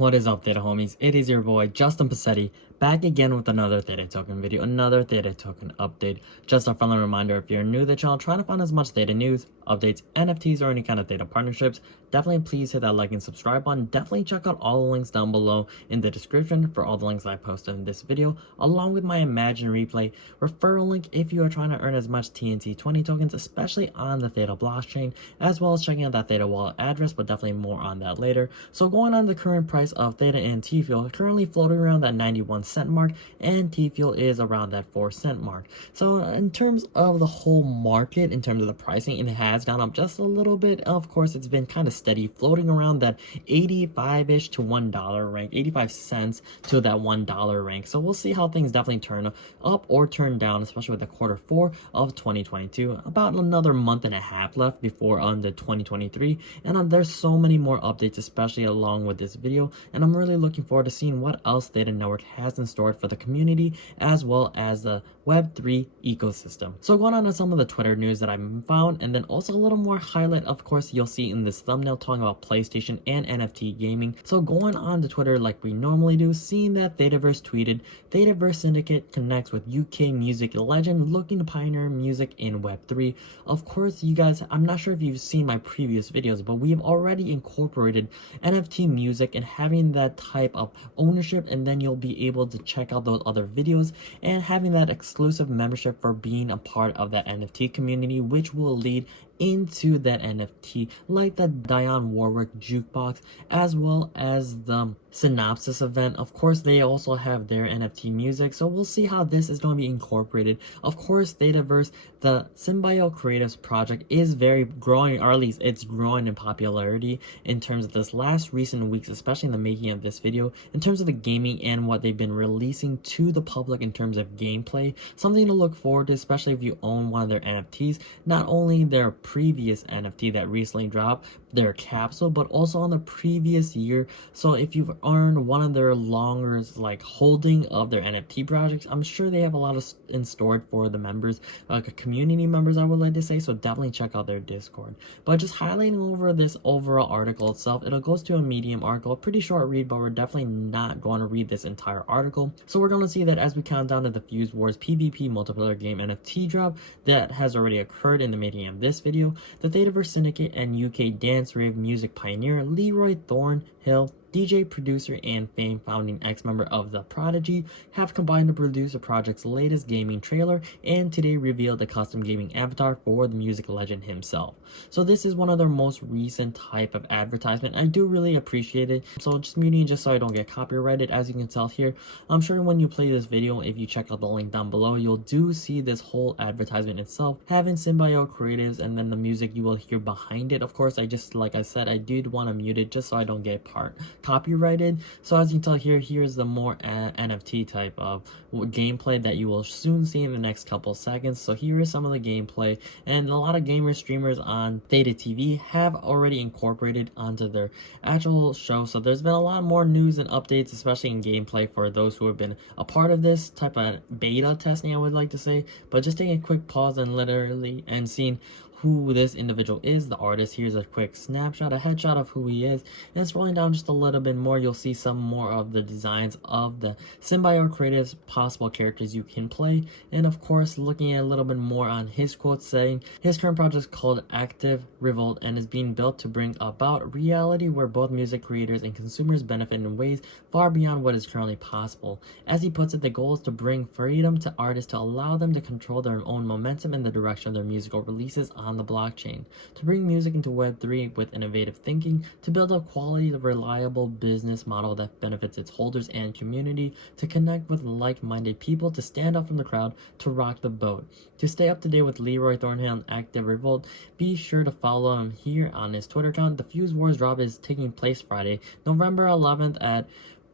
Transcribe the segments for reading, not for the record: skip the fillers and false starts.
What is up, Theta homies? It is your boy Justin Passetti, back again with another Theta token video, another Theta token update. Just a friendly reminder, if you're new to the channel trying to find as much Theta news, updates, NFTs, or any kind of Theta partnerships, definitely please hit that like and subscribe button. Definitely check out all the links down below in the description for all the links I posted in this video, along with my Imagine Replay referral link if you are trying to earn as much TNT 20 tokens, especially on the Theta blockchain, as well as checking out that Theta wallet address, but definitely more on that later. So going on the current price of Theta and T-Fuel, currently floating around that 91-cent mark, and T-Fuel is around that 4-cent mark. So in terms of the whole market, in terms of the pricing, it has gone up just a little bit. Of course, it's been kind of steady, floating around that 85-ish to $1 rank, 85 cents to that $1 rank. So we'll see how things definitely turn up or turn down, especially with the Q4 of 2022. About another month and a half left before the 2023, and there's so many more updates, especially along with this video, and I'm really looking forward to seeing what else Theta Network has in store for the community as well as the Web3 ecosystem. So going on to some of the Twitter news that I found, and then also a little more highlight, of course, you'll see in this thumbnail talking about PlayStation and NFT gaming. So going on to Twitter like we normally do, seeing that Thetaverse tweeted, Thetaverse Syndicate connects with UK music legend looking to pioneer music in Web3. Of course, you guys, I'm not sure if you've seen my previous videos, but we have already incorporated NFT music and having that type of ownership, and then you'll be able to check out those other videos and having that exclusive membership for being a part of that NFT community, which will lead into that NFT, like the Dionne Warwick jukebox, as well as the Synopsis event. Of course, they also have their NFT music, so we'll see how this is going to be incorporated. Of course, Thetaverse, the Symbiote Creatives project, is very growing, or at least it's growing in popularity in terms of this last recent weeks, especially in the making of this video, in terms of the gaming and what they've been releasing to the public in terms of gameplay. Something to look forward to, especially if you own one of their NFTs, not only their previous NFT that recently dropped, their capsule, but also on the previous year. So if you've earned one of their longer holding of their NFT projects, I'm sure they have a lot of in store for the members, like community members, I would like to say. So definitely check out their Discord. But just highlighting over this overall article itself, it goes to a Medium article, pretty short read, but we're definitely not going to read this entire article. So we're going to see that as we count down to the Fuse Wars PvP multiplayer game NFT drop that has already occurred in the making of this video, the Thetaverse Syndicate and UK dance rave music pioneer Leeroy Thornill, DJ, producer, and fame-founding ex-member of The Prodigy, have combined to produce the project's latest gaming trailer and today revealed a custom gaming avatar for the music legend himself. So this is one of their most recent type of advertisement. I do really appreciate it. So just muting just so I don't get copyrighted. As you can tell here, I'm sure when you play this video, if you check out the link down below, you'll do see this whole advertisement itself having Symbiote Creatives, and then the music you will hear behind it. Of course, like I said, I did want to mute it just so I don't get copyrighted. So as you can tell here, here's the more NFT type of gameplay that you will soon see in the next couple seconds. So here is some of the gameplay, and a lot of gamer streamers on Theta TV have already incorporated onto their actual show. So there's been a lot more news and updates, especially in gameplay for those who have been a part of this type of beta testing, I would like to say. But just taking a quick pause and literally and seeing who this individual is, the artist. Here's a quick snapshot, a headshot of who he is, and scrolling down just a little bit more, you'll see some more of the designs of the Symbiote Creatives possible characters you can play. And of course, looking at a little bit more on his quote, saying his current project is called Active Revolt and is being built to bring about reality where both music creators and consumers benefit in ways far beyond what is currently possible. As he puts it, the goal is to bring freedom to artists to allow them to control their own momentum in the direction of their musical releases on the blockchain, to bring music into Web3 with innovative thinking, to build a quality, reliable business model that benefits its holders and community, to connect with like-minded people, to stand out from the crowd, to rock the boat. To stay up to date with Leeroy Thornill and Active Revolt, be sure to follow him here on his Twitter account. The Fuse Wars drop is taking place Friday, November 11th at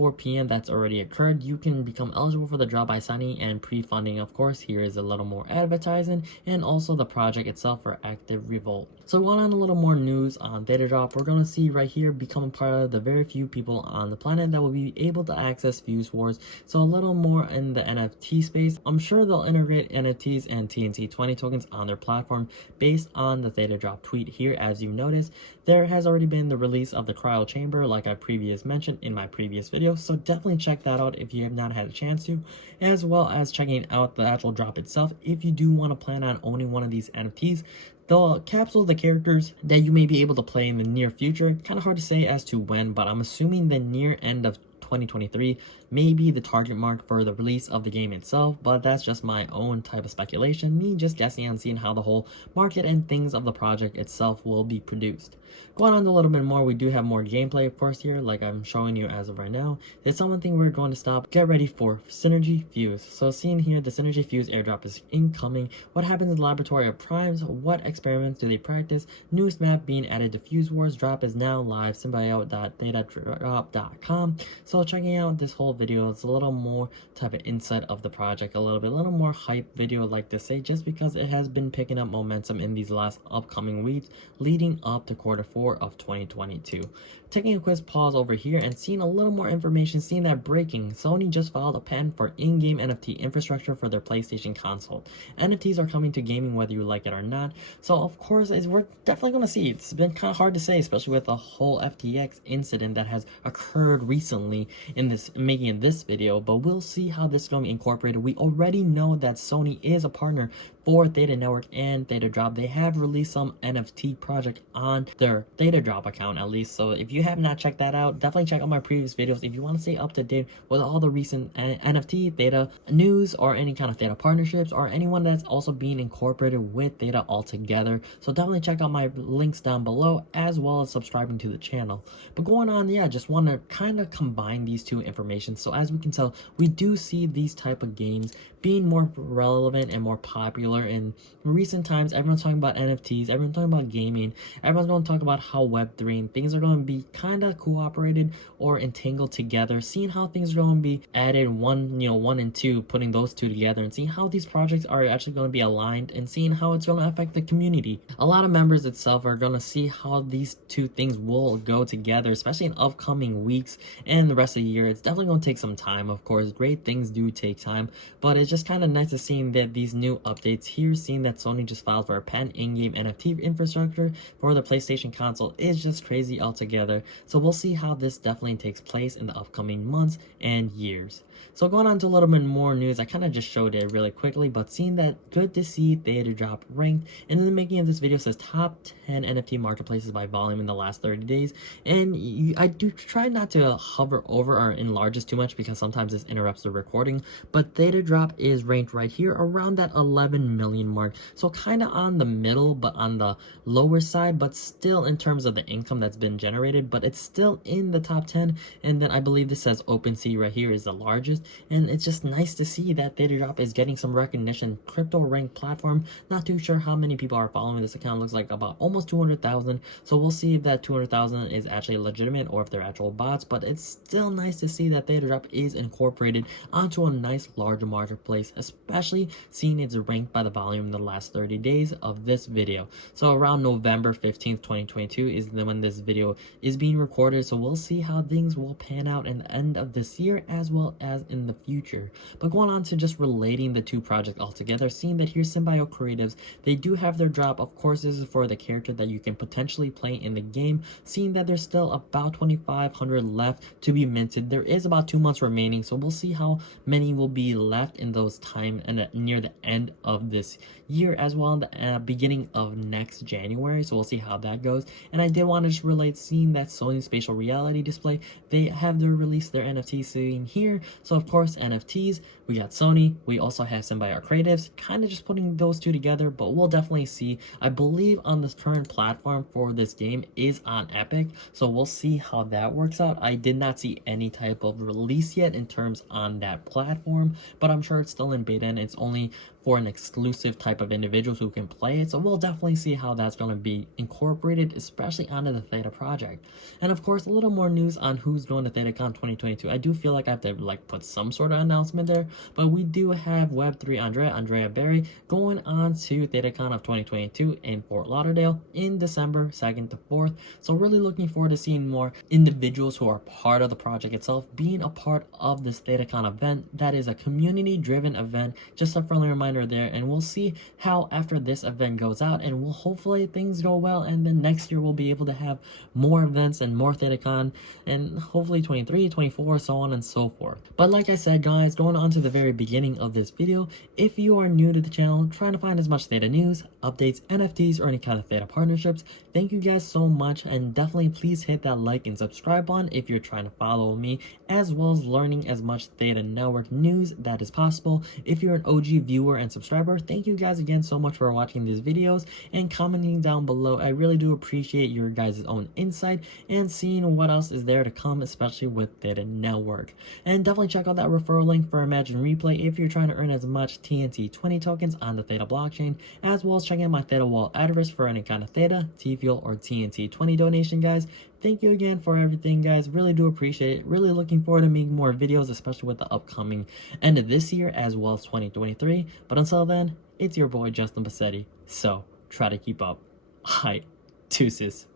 4 p.m. that's already occurred. You can become eligible for the drop by signing and pre-funding. Of course, here is a little more advertising and also the project itself for active revolt. So going on a little more news on Theta drop, we're going to see right here become a part of the very few people on the planet that will be able to access Fuse Wars. So a little more in the NFT space. I'm sure they'll integrate NFTs and TNT20 tokens on their platform based on the Theta drop tweet here. As you notice, there has already been the release of the cryo chamber like I previously mentioned in my previous video, so definitely check that out if you have not had a chance to, as well as checking out the actual drop itself if you do want to plan on owning one of these NFTs. They'll capsule the characters that you may be able to play in the near future. Kind of hard to say as to when, but I'm assuming the near end of 2023 may be the target mark for the release of the game itself, but that's just my own type of speculation, me just guessing on seeing how the whole market and things of the project itself will be produced. Going on a little bit more, we do have more gameplay of course here, like I'm showing you as of right now. There's one thing we're going to stop. Get ready for Synergy Fuse. So seeing here, the Synergy Fuse airdrop is incoming. What happens in the Laboratory of Primes? What experiments do they practice? Newest map being added to Fuse Wars. Drop is now live. Symbiote.thetatdrop.com. So checking out this whole video, it's a little more type of insight of the project, a little more hype video, like to say, just because it has been picking up momentum in these last upcoming weeks leading up to Q4 of 2022. Taking a quick pause over here and seeing a little more information, seeing that breaking, Sony just filed a patent for in-game NFT infrastructure for their PlayStation console. NFTs are coming to gaming whether you like it or not, so of course we're definitely going to see. It's been kind of hard to say, especially with the whole FTX incident that has occurred recently in this making this video, but we'll see how this is going to be incorporated. We already know that Sony is a partner for Theta Network and Theta Drop. They have released some NFT project on their Theta Drop account at least, so if you have not checked that out, definitely check out my previous videos if you want to stay up to date with all the recent NFT Theta news or any kind of Theta partnerships or anyone that's also being incorporated with Theta altogether. So definitely check out my links down below as well as subscribing to the channel. But going on, yeah, just want to kind of combine these two information. So as we can tell, we do see these type of games being more relevant and more popular in recent times. Everyone's talking about NFTs, everyone's talking about gaming, everyone's going to talk about how Web3 and things are going to be kind of cooperated or entangled together, seeing how things are going to be added one and two, putting those two together and seeing how these projects are actually going to be aligned and seeing how it's going to affect the community. A lot of members itself are going to see how these two things will go together, especially in upcoming weeks and the rest of the year. It's definitely going to take some time, of course. Great things do take time, but it's just kind of nice to see that these new updates here, seeing that Sony just filed for a patent in-game NFT infrastructure for the PlayStation console is just crazy altogether. So we'll see how this definitely takes place in the upcoming months and years. So going on to a little bit more news, I kind of just showed it really quickly, but seeing that, good to see Theta drop ranked. And in the making of this video says top 10 NFT marketplaces by volume in the last 30 days. And I do try not to hover over or enlarge this too much because sometimes this interrupts the recording, but Theta drop is ranked right here around that 11 million mark. So kind of on the middle, but on the lower side, but still in terms of the income that's been generated, but it's still in the top 10. And then I believe this says OpenSea right here is the largest. And it's just nice to see that Theta drop is getting some recognition. Crypto ranked platform, not too sure how many people are following this account. Looks like about almost 200,000. So we'll see if that 200,000 is actually legitimate or if they're actual bots, but it's still nice to see that Theta drop is incorporated onto a nice larger marketplace, especially seeing it's ranked by the volume in the last 30 days of this video. So around November 15th 2022 is when this video is being recorded, so we'll see how things will pan out in the end of this year as well as in the future. But going on to just relating the two projects all together, seeing that here's Symbiote Creatives, they do have their drop. Of course, this is for the character that you can potentially play in the game, seeing that there's still about 2,500 left to be minted. There is about 2 months remaining, so we'll see how many will be left in those time and near the end of this year as well in the beginning of next January. So we'll see how that goes. And I did want to just relate, seeing that Sony spatial reality display, they have released their NFT scene here. So of course NFTs, we got Sony, we also have Symbiote Creatives, kind of just putting those two together, but we'll definitely see. I believe on this current platform for this game is on Epic, so we'll see how that works out. I did not see any type of release yet in terms on that platform, but I'm sure it's still in beta and it's only for an exclusive type of individuals who can play it. So we'll definitely see how that's going to be incorporated, especially onto the Theta project. And of course, a little more news on who's going to ThetaCon 2022. I do feel like I have to put some sort of announcement there, but we do have Web3 Andrea Berry going on to ThetaCon of 2022 in Fort Lauderdale in December 2nd to 4th. So really looking forward to seeing more individuals who are part of the project itself being a part of this ThetaCon event. That is a community driven event. Just a friendly reminder there, and we'll see how after this event goes out, and we'll hopefully things go well, and then next year we'll be able to have more events and more ThetaCon, and hopefully 23, 24, so on and so forth. But like I said, guys, going on to the very beginning of this video, if you are new to the channel, trying to find as much Theta news, updates, NFTs, or any kind of Theta partnerships, thank you guys so much, and definitely please hit that like and subscribe button if you're trying to follow me, as well as learning as much Theta network news that is possible. If you're an OG viewer and subscriber, thank you guys again so much for watching these videos and commenting down below. I really do appreciate your guys' own insight and seeing what else is there to come, especially with Theta network. And definitely check out that referral link for Imagine Replay if you're trying to earn as much TNT20 tokens on the Theta blockchain, as well as checking out my Theta wallet address for any kind of Theta, T-Fuel, or TNT20 donation, guys. Thank you again for everything, guys. Really do appreciate it. Really looking forward to making more videos, especially with the upcoming end of this year as well as 2023. But until then, it's your boy Justin Bassetti. So try to keep up. Hi, deuces.